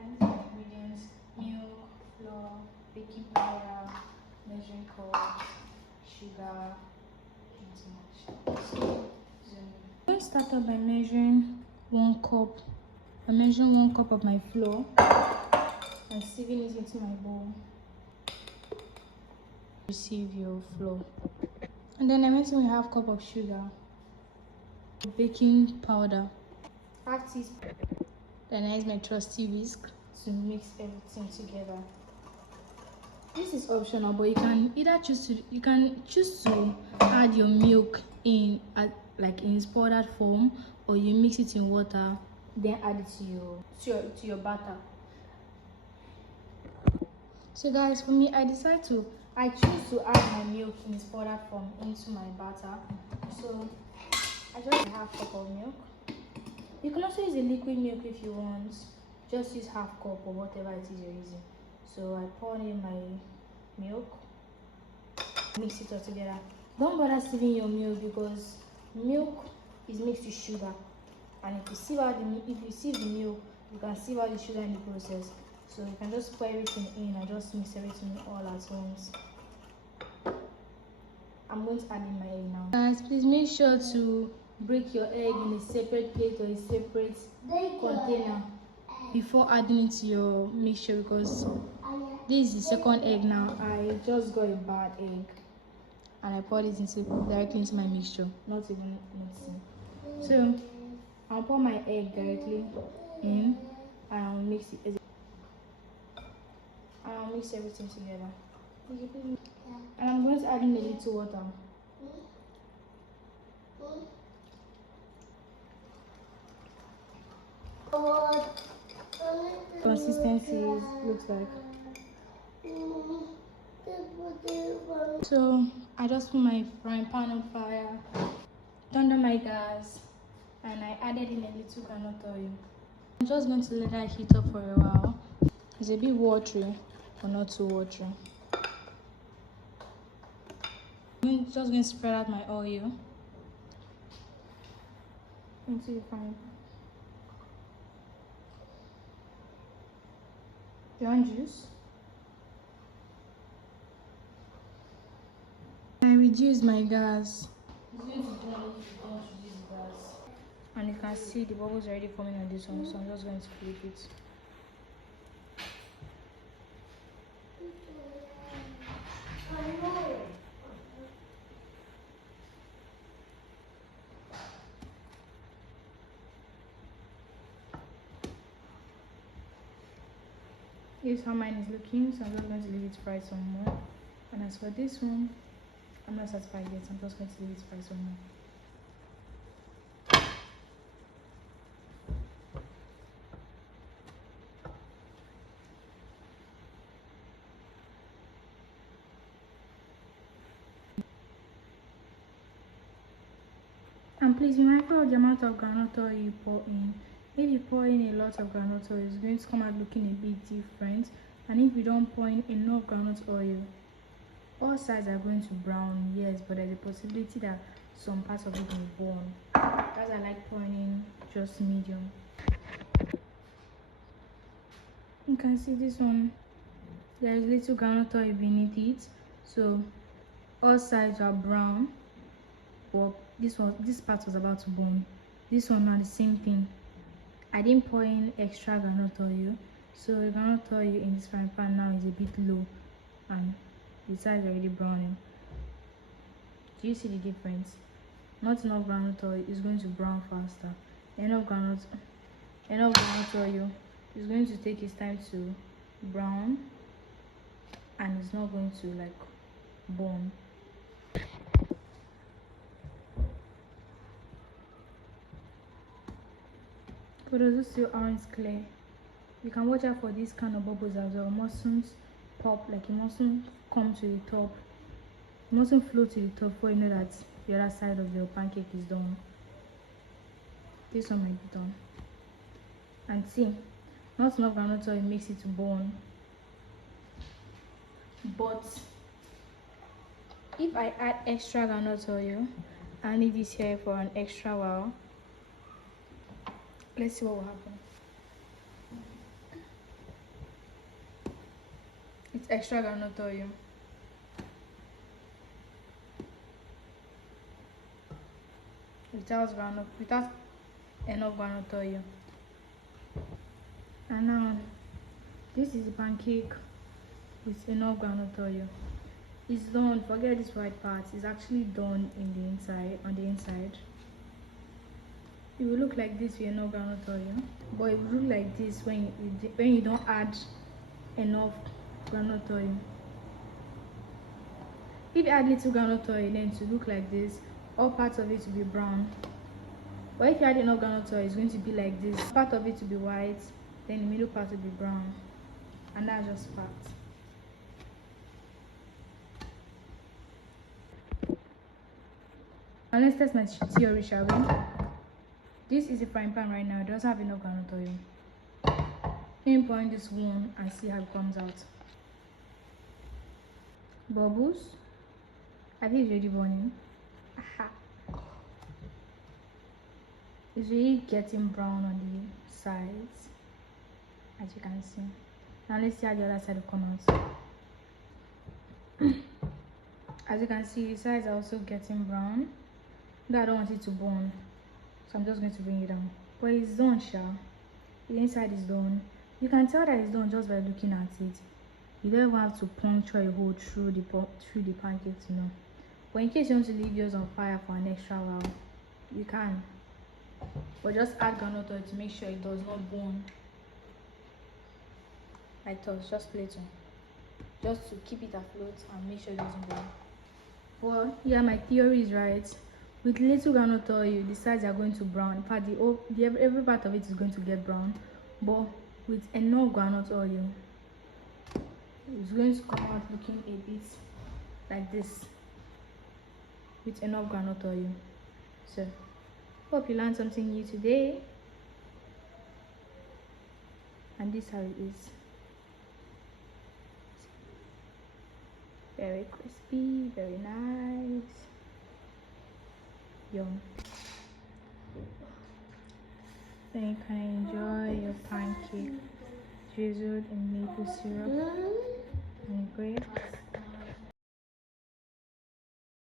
and these are the ingredients: milk, flour, baking powder, measuring cups, sugar, and so much. So I'm going to start off by measuring 1 cup. I'm measuring 1 cup of my flour and sieving it into my bowl. Receive your flour. And then I'm mixing with 1/2 cup of sugar, baking powder, 1/2 teaspoon. Then I use my trusty whisk to mix everything together. This is optional, but you can either choose to add your milk in like in its powdered form, or you mix it in water, then add it to your batter. So guys, for me, I choose to add my milk in its powdered form into my batter. So I just use 1/2 cup of milk. You can also use a liquid milk if you want. Just use 1/2 cup or whatever it is you're using. So I pour in my milk, mix it all together. Don't bother sieving your milk because milk is mixed with sugar, and if you sieve the milk, you can sieve out the sugar in the process. So you can just pour everything in and just mix everything all at once. I'm going to add in my egg now. Guys, please make sure to break your egg in a separate plate or a separate container before adding it to your mixture, because this is the second egg now. I just got a bad egg and I poured it directly into my mixture, not even noticing. So I'll pour my egg directly in and I'll mix it. I'll mix everything together. And I'm going to add in a little water. Consistency looks like. So I just put my frying pan on fire, turned on my gas, and I added in a little groundnut oil. I'm just going to let that heat up for a while. It's a bit watery, but not too watery. I'm just going to spread out my oil into the frying pan. You want juice? I reduce my gas. It's going to burn if you don't reduce the gas. And you can see the bubbles already forming on this one, so I'm just going to flip it. Here's how mine is looking, so I'm just going to leave it to fry some more. And as for this one, I'm not satisfied yet, so I'm just going to leave it to fry some more. And please be mindful of the amount of groundnut oil you pour in. If you pour in a lot of groundnut oil, it's going to come out looking a bit different. And if you don't pour in enough groundnut oil, all sides are going to brown, yes, but there's a possibility that some parts of it will burn. As I like pouring in just medium. You can see this one, there is little groundnut oil beneath it, so all sides are brown. But this part was about to burn. This one now the same thing. I didn't pour in extra groundnut oil, so the groundnut oil in this frying pan now is a bit low and the sides are already browning. Do you see the difference? Not enough groundnut oil is going to brown faster. Enough groundnut oil is going to take its time to brown and it's not going to like burn. For those who still aren't clear, you can watch out for these kind of bubbles as well. It mustn't pop, like it mustn't come to the top. It mustn't flow to the top before you know that the other side of your pancake is done. This one might be done. And see, not enough groundnut oil makes it to burn. But if I add extra groundnut oil, I leave this here for an extra while. Let's see what will happen. It's extra groundnut oil. Without enough groundnut oil. And now this is the pancake with enough groundnut oil. It's done. Forget this white part. It's actually done in the inside. On the inside, it will look like this with enough groundnut oil, but it will look like this when you don't add enough groundnut oil. If you add little groundnut oil, then it will look like this. All parts of it will be brown. But if you add enough groundnut oil, it's going to be like this. Part of it will be white, then the middle part will be brown, and that's just fact. Now let's test my theory, shall we? This is a frying pan right now. It doesn't have enough groundnut oil. Let me pour in this one and see how it comes out. Bubbles. I think it's already burning. Aha. It's really getting brown on the sides, as you can see. Now let's see how the other side will come out. As you can see, the sides are also getting brown. Though I don't want it to burn, so I'm just going to bring it down. But it's done, sha. The inside is done. You can tell that it's done just by looking at it. You don't even have to puncture a hole through the pancake to know. But in case you want to leave yours on fire for an extra while, you can. But just add groundnut oil to make sure it does not burn. Like this, just little. Just to keep it afloat and make sure it doesn't burn. Well, yeah, my theory is right. With little groundnut oil, the sides are going to brown. In fact, every part of it is going to get brown. But with enough groundnut oil, it's going to come out looking a bit like this. With enough groundnut oil. So, hope you learned something new today. And this is how it is. Very crispy, very nice. Yum. Then you can enjoy your pancake drizzled in maple syrup and bread.